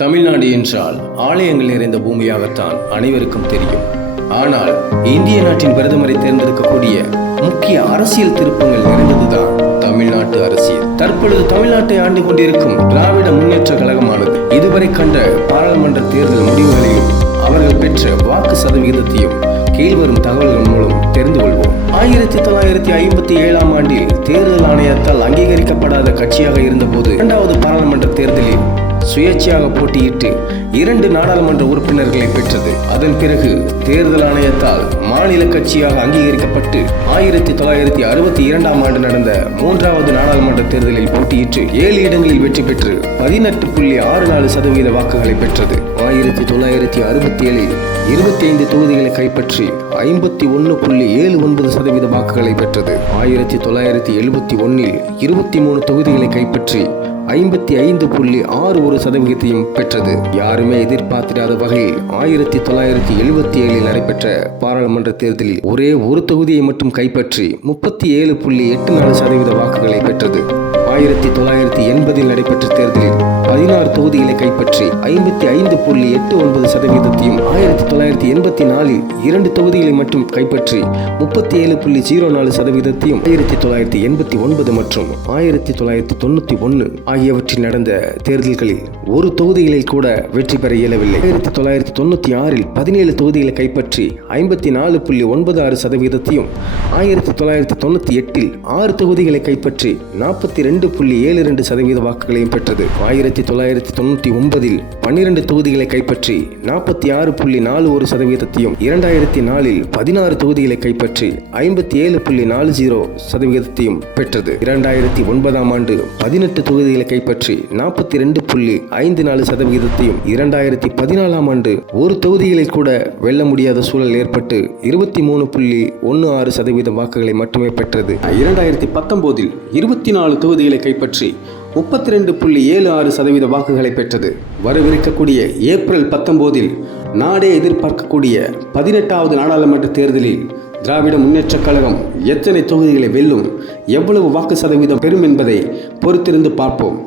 தமிழ்நாடு என்றால் ஆலயங்கள் நிறைந்த பூமியாகத்தான் அனைவருக்கும் தெரியும். ஆனால் இந்திய நாட்டின் பிரதமரை தேர்ந்தெடுக்கக்கூடிய முக்கிய அரசியல் திருப்பங்கள் நிறைந்ததுதான் தமிழ்நாட்டு அரசியல். தற்பொழுது தமிழ்நாட்டை ஆண்டு கொண்டிருக்கும் திராவிட முன்னேற்ற கழகமானது இதுவரை கண்ட பாராளுமன்ற தேர்தல் முடிவுகளையும் அவர்கள் பெற்ற வாக்கு சதவிகிதத்தையும் கீழ்வரும் தகவல்கள் மூலம் தெரிந்து கொள்வோம். ஆயிரத்தி தொள்ளாயிரத்தி ஐம்பத்தி ஏழாம் ஆண்டில் தேர்தல் ஆணையத்தால் அங்கீகரிக்கப்படாத கட்சியாக இருந்தபோது இரண்டாவது பாராளுமன்ற தேர்தலில் சுயேட்சையாக போட்டியிட்டு இரண்டு நாடாளுமன்ற உறுப்பினர்களை பெற்றது. அதன் பிறகு தேர்தல் ஆணையத்தால் மாநில கட்சியாக அங்கீகரிக்கப்பட்டு ஆயிரத்தி தொள்ளாயிரத்தி அறுபத்தி இரண்டாம் ஆண்டு நடந்த மூன்றாவது நாடாளுமன்ற தேர்தலில் போட்டியிட்டு ஏழு இடங்களில் வெற்றி பெற்று பதினெட்டு புள்ளி ஆறு நாலு சதவீத வாக்குகளை பெற்றது. ஆயிரத்தி தொள்ளாயிரத்தி அறுபத்தி ஏழில் இருபத்தி ஐந்து தொகுதிகளை கைப்பற்றி ஐம்பத்தி ஒன்று புள்ளி ஏழு ஒன்பது சதவீத வாக்குகளை பெற்றது. ஆயிரத்தி தொள்ளாயிரத்தி எழுபத்தி ஒன்னில் இருபத்தி மூணு தொகுதிகளை கைப்பற்றி ஐம்பத்தி ஐந்து புள்ளி ஆறு ஒரு சதவிகிதத்தையும் பெற்றது. யாருமே எதிர்பார்த்திராத வகையில் ஆயிரத்தி தொள்ளாயிரத்தி எழுபத்தி ஏழில் நடைபெற்ற பாராளுமன்ற தேர்தலில் ஒரே ஒரு தொகுதியை மட்டும் கைப்பற்றி முப்பத்தி ஏழு புள்ளி எட்டு நாலு சதவீத வாக்குகளை பெற்றது. ஆயிரத்தி தொள்ளாயிரத்தி எண்பதில் நடைபெற்ற தேர்தலில் பதினாறு தொகுதிகளை கைப்பற்றி ஐம்பத்தி ஐந்து புள்ளி எட்டு ஒன்பது சதவீதத்தையும் ஆயிரத்தி தொள்ளாயிரத்தி எண்பத்தி நாலில் இரண்டு தொகுதிகளை மட்டும் கைப்பற்றி முப்பத்தி ஏழு புள்ளி ஜீரோ நாலு சதவீதத்தையும் ஆயிரத்தி தொள்ளாயிரத்தி எண்பத்தி ஒன்பது மற்றும் ஆயிரத்தி தொள்ளாயிரத்தி தொண்ணூற்றி ஒன்று ஆகியவற்றில் நடந்த தேர்தல்களில் ஒரு தொகுதிகளில் கூட வெற்றி பெற இயலவில்லை. ஆயிரத்தி தொள்ளாயிரத்தி தொண்ணூற்றி ஆறில் பதினேழு தொகுதிகளை கைப்பற்றி ஐம்பத்தி நாலு புள்ளி ஒன்பது ஆறு சதவீதத்தையும் ஆயிரத்தி தொள்ளாயிரத்தி தொண்ணூற்றி எட்டில் ஆறு தொகுதிகளை கைப்பற்றி நாற்பத்தி ரெண்டு புள்ளி ஏழு ரெண்டு சதவீத வாக்குகளையும் பெற்றது. ஆயிரத்தி தொள்ளாயிரத்தி தொண்ணூற்றி ஒன்பதில் பன்னிரண்டு தொகுதிகளை கைப்பற்றி நாற்பத்தி ஆறு புள்ளி நாலு ஒரு சதவீதத்தையும் இரண்டாயிரத்தி நாலில் பதினாறு தொகுதிகளை கைப்பற்றி ஐம்பத்தி ஏழு புள்ளி நாலு ஜீரோ சதவீதத்தையும் பெற்றது. இரண்டாயிரத்தி ஒன்பதாம் ஆண்டு பதினெட்டு தொகுதிகளை கைப்பற்றி நாற்பத்தி ரெண்டு புள்ளி ஐந்து நாலு சதவீதத்தையும் இரண்டாயிரத்தி பதினாலாம் ஆண்டு ஒரு தொகுதிகளில் கூட வெல்ல முடியாத சூழல் ஏற்பட்டு இருபத்தி மூணு புள்ளி ஒன்று ஆறு சதவீத வாக்குகளை மட்டுமே பெற்றது. இரண்டாயிரத்தி பத்தொன்பதில் இருபத்தி நாலு தொகுதிகளை கைப்பற்றி முப்பத்தி ரெண்டு புள்ளி ஏழு ஆறு சதவீத வாக்குகளை பெற்றது. வரவிருக்கக்கூடிய ஏப்ரல் பத்தொன்பதில் நாடே எதிர்பார்க்கக்கூடிய பதினெட்டாவது நாடாளுமன்ற தேர்தலில் திராவிட முன்னேற்றக் கழகம் எத்தனை தொகுதிகளை வெல்லும் எவ்வளவு வாக்கு சதவீதம் பெறும் என்பதை பொறுத்திருந்து பார்ப்போம்.